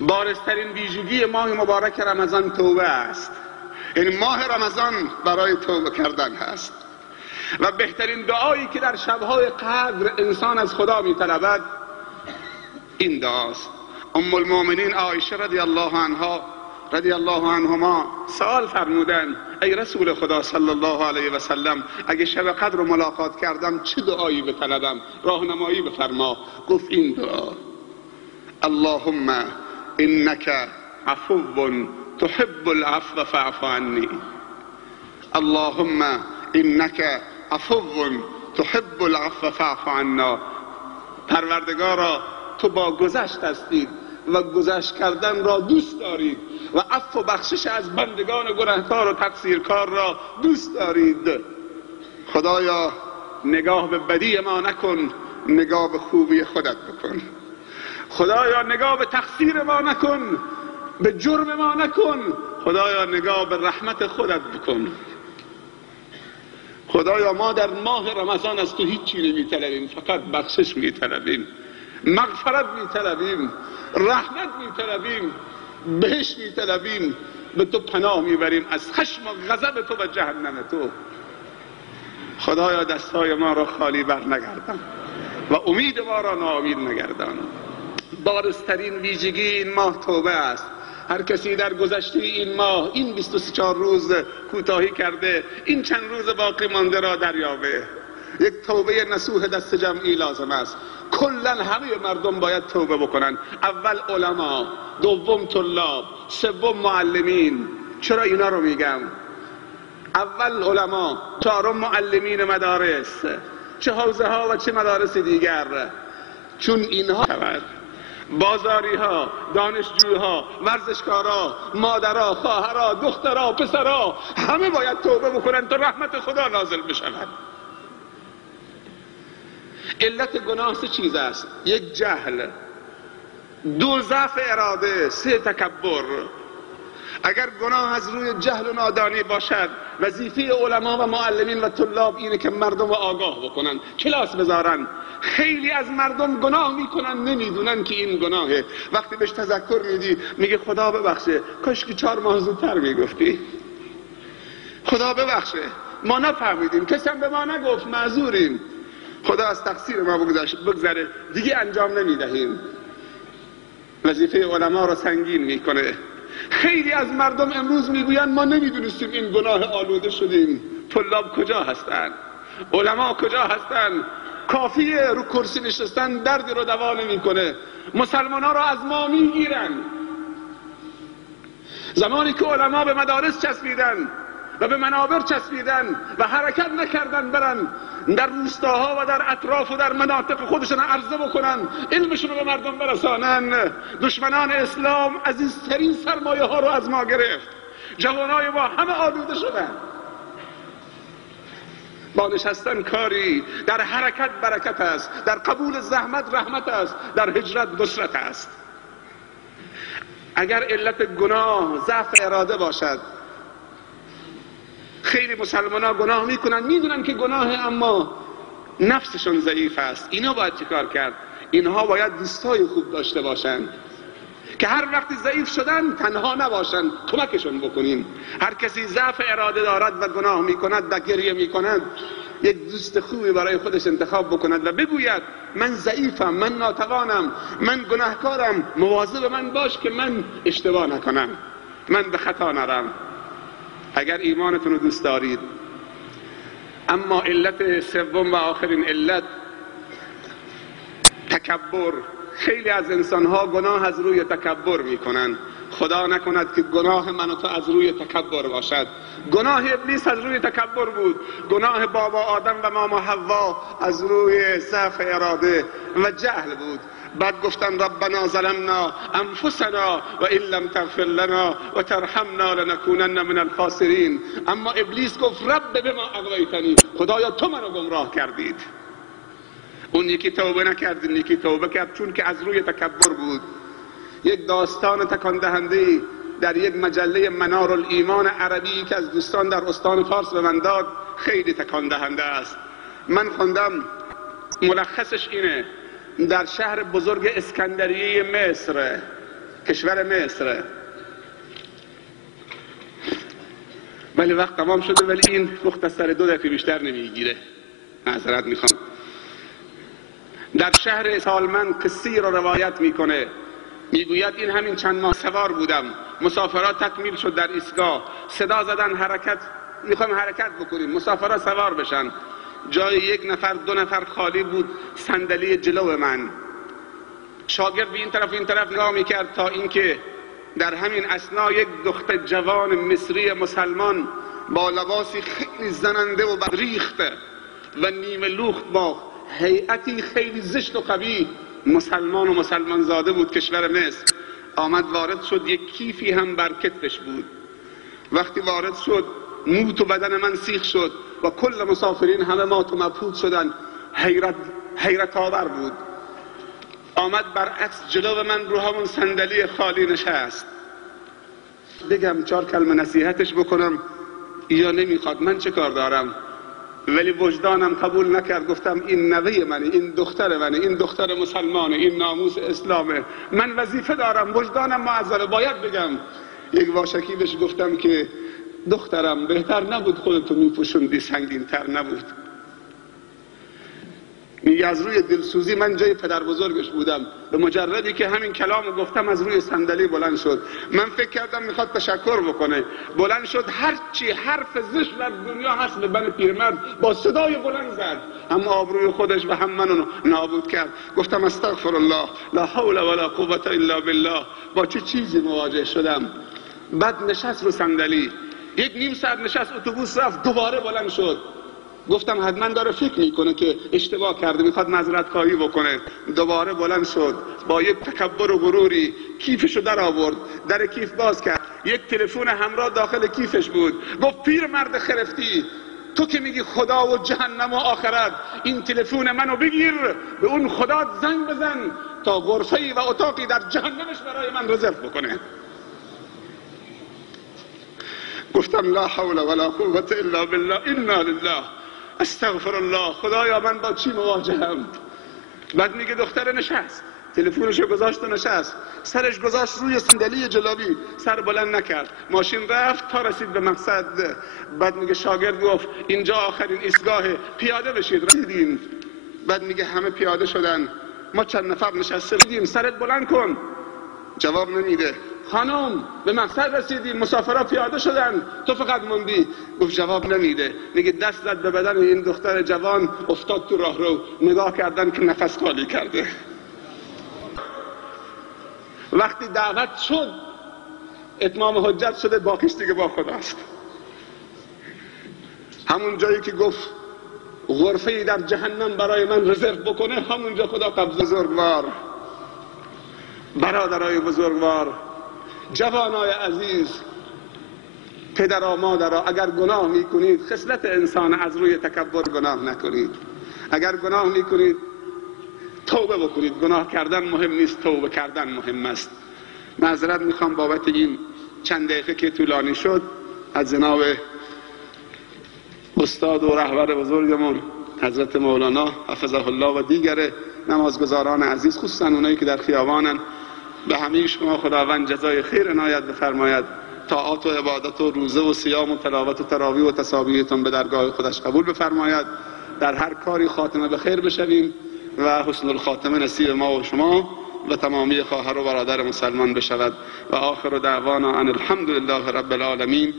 بارزترین ویژگی ماه مبارک رمضان توبه است. یعنی ماه رمضان برای توبه کردن هست و بهترین دعایی که در شبهای قدر انسان از خدا می‌طلبد این دعاست. ام المؤمنین عایشه رضی الله عنهما سوال فرمودن ای رسول خدا صلی الله علیه و سلم، اگه شب قدر رو ملاقات کردم چه دعایی بطلبم؟ راهنمایی بفرما. گفت این دعا: اللهم انک عفو تحب العفو فاعف عنی. اللهم انک عفو تحب العفو فاعف عنا. پروردگارا تو با گذشت هستید و گذشت کردن را دوست دارید و عفو و بخشش از بندگان گناهکار و تقصیرکار را دوست دارید. خدایا نگاه به بدی ما نکن، نگاه به خوبی خودت بکن. خدایا نگاه به تقصیر ما نکن، به جرم ما نکن. خدایا نگاه به رحمت خودت بکن. خدایا ما در ماه رمضان از تو هیچی نمی‌طلبیم، فقط بخشش می‌طلبیم، مغفرت می‌طلبیم، رحمت می‌طلبیم، بهشت می‌طلبیم. به تو پناه میبریم از خشم و غضب تو و جهنم تو. خدایا دستای ما را خالی بر نگردان و امید ما را ناامید نگردان. بارزترین ویژگی این ماه توبه است. هر کسی در گذشته این ماه، این 23 روز کوتاهی کرده، این چند روز باقی مانده را دریابه. یک توبه نصوح دست جمعی لازم است. کلا همه مردم باید توبه بکنن. اول علما، دوم طلاب، سوم معلمین. چرا اینا رو میگم؟ اول علما، چهارم معلمین مدارس، چه حوزه ها و چه مدارس دیگر. چون اینها بازاری ها، دانشجوها، ورزشکارا، مادرها، خواهرها، دخترها، پسرها، همه باید توبه بکنن تا رحمت خدا نازل بشود. علت گناه سه چیز است: یک جهل، دو ضعف اراده، سه تکبر. اگر گناه از روی جهل و نادانی باشد، وظیفه علما و معلمین و طلاب اینه که مردم رو آگاه بکنن، کلاس بذارن. خیلی از مردم گناه میکنن نمیدونن که این گناهه. وقتی بهش تذکر میدی میگه خدا ببخشه، کاش که 4 ماه زودتر میگفتی. خدا ببخشه، ما نفهمیدیم، کسی هم به ما نگفت، معذوریم. خدا از تقصیر ما بگذره، دیگه انجام نمیدهیم. وظیفه علما رو سنگین میکنه. خیلی از مردم امروز میگویند ما نمیدونستیم این گناه، آلوده شدیم. طلاب کجا هستن؟ علما کجا هستن؟ کافیه رو کرسی نشستن دردی رو دوا نمیکنه. مسلمان ها رو از ما میگیرن. زمانی که علما به مدارس چسبیدن و به منابر چسبیدن و حرکت نکردن برن در روستاها و در اطراف و در مناطق خودشون عرضه بکنن، علمشون رو به مردم برسانن، دشمنان اسلام عزیزترین سرمایه ها رو از ما گرفت. جوانای ما همه آلوده شدن. با نشستن کاری، در حرکت برکت است، در قبول زحمت رحمت است، در هجرت نصرت است. اگر علت گناه ضعف اراده باشد، خیلی مسلمان ها گناه میکنن، میدونن که گناه، اما نفسشون ضعیف است. اینا باید چیکار کرد؟ اینها باید دوستای خوب داشته باشن که هر وقتی ضعیف شدن تنها نباشن، کمکشون بکنیم. هر کسی ضعف اراده دارد و گناه میکند و گریه میکند، یک دوست خوبی برای خودش انتخاب بکند و بگوید من ضعیفم، من ناتوانم، من گناهکارم، مواظب من باش که من اشتباه نکنم، من به خطا نرم. اگر ایمانتون رو دوست دارید. اما علت سوم و آخرین علت تکبر. خیلی از انسانها گناه از روی تکبر میکنن. خدا نکند که گناه من و تو از روی تکبر باشد. گناه ابلیس از روی تکبر بود. گناه بابا آدم و ماما حوا از روی ضعف اراده و جهل بود. بعد گفتن ربنا ظلمنا انفسنا و ان لم تغفر لنا و ترحمنا لنکونن من الخاسرین. اما ابلیس گفت رب بما اغویتنی، خدایا تو منو گمراه کردید. اون یکی توبه نکرد، این یکی توبه کرد، چون که از روی تکبر بود. یک داستان تکان دهنده در یک مجله منار الایمان عربی که از دوستان در استان فارس به من داد خیلی تکان دهنده است. من خوندم، ملخصش اینه: در شهر بزرگ اسکندریه مصر کشور مصر. ولی وقت تمام شده، ولی این مختصر 2 دقیقه بیشتر نمیگیره، معذرت میخوام. در شهر سالمند قصی رو روایت میکنه، میگوید این همین چند ماه سوار بودم، مسافرات تکمیل شد در ایستگاه، صدا زدن حرکت، میخوایم حرکت بکنیم، مسافرات سوار بشن. جای 1 نفر 2 نفر خالی بود، صندلی جلو من. شاگرد به این طرف این طرف نگاه میکرد تا اینکه در همین اثنا یک دختر جوان مصری مسلمان با لباسی خیلی زننده و بریخته و نیمه لخت با هیئتی خیلی زشت و قوی، مسلمان و مسلمان زاده بود، کشور مصر، آمد وارد شد. یک کیفی هم بر کتفش بود. وقتی وارد شد موت و بدن من سیخ شد و کل مسافرین همه مات و مبهوت شدن. حیرت آور بود. آمد برعکس جلو من رو همون صندلی خالی نشست. بگم 4 کلمه نصیحتش بکنم یا نمیخواد؟ من چه کار دارم؟ ولی وجدانم قبول نکرد. گفتم این نوه منه، این دختر منه، این دختر مسلمانه، این ناموس اسلامه، من وظیفه دارم، وجدانم معذره، باید بگم. یک واشکی بهش گفتم که دخترم بهتر نبود خودتو میپوشوندی، سنگین تر نبود؟ میگه از روی دلسوزی من جای پدر بزرگش بودم، به مجردی که همین کلامو گفتم از روی صندلی بلند شد. من فکر کردم میخواد تشکر بکنه، بلند شد هرچی حرف زشت در دنیا هست به من پیرمرد با صدای بلند زد، هم آبروی خودش و هم منو نابود کرد. گفتم استغفر الله، لا حول ولا قوة الا بالله. با چه چیزی مواجه شدم؟ بعد نشست رو صندلی، 1 نیم ساعت نشست، اتوبوس رفت، دوباره بلند شد. گفتم حتما داره فکر میکنه که اشتباه کرده، میخواد معذرت خواهی بکنه. دوباره بلند شد، با یک تکبر و غروری کیفشو در آورد، در کیف باز کرد، 1 تلفن همراه داخل کیفش بود. گفت پیرمرد خرفتی، تو که میگی خدا و جهنم و آخرت، این تلفن منو بگیر، به اون خدا زنگ بزن تا غرفه‌ای و اتاقی در جهنمش برای من رزرو بکنه. گفتم لا حول ولا قوة الا بالله، انا لله، استغفر الله، خدایا من با چی مواجهم؟ بعد میگه دختر نشست، تلفنشو گذاشت و نشست، سرش گذاشت روی صندلی جلوی، سر بلند نکرد، ماشین رفت تا رسید به مقصد. بعد میگه شاگرد گفت اینجا آخرین ایستگاه، پیاده بشید. رسیدیم. بعد میگه همه پیاده شدن، ما چند نفر نشسته بودیم. سرت بلند کن. جواب نمیده. خانم به مقصد رسیدیم، مسافرها پیاده شدن، تو فقط موندی. گفت جواب نمیده. میگه دست زد به بدن این دختر جوان، افتاد تو راهرو. نگاه کردن که نفس خالی کرده. وقتی دعوت شد اتمام حجت شده، باقیش دیگه با خداست. همون جایی که گفت غرفه‌ای در جهنم برای من رزرو بکنه، همونجا خدا قبض. بزرگوار، برادرای بزرگوار، جوانای عزیز، پدرها مادرها، اگر گناه میکنید، خصلت انسان از روی تکبر گناه نکنید. اگر گناه میکنید توبه بکنید. گناه کردن مهم نیست، توبه کردن مهم است. معذرت میخوام بابت این چند دقیقه که طولانی شد از جناب استاد و رهبر بزرگمون حضرت مولانا حفظه الله و دیگر نمازگزاران عزیز، خصوصا اونایی که در خیابانن. به همه شما خداوند جزای خیر عنایت بفرماید. طاعات و عبادت و روزه و صیام و تلاوت و تراویح و تسابیحتون به درگاه خودش قبول بفرماید. در هر کاری خاتمه به خیر بشویم و حسن الخاتمه نصیب ما و شما و تمامی خواهر و برادر مسلمان بشود. و آخر دعوانا ان الحمد لله رب العالمین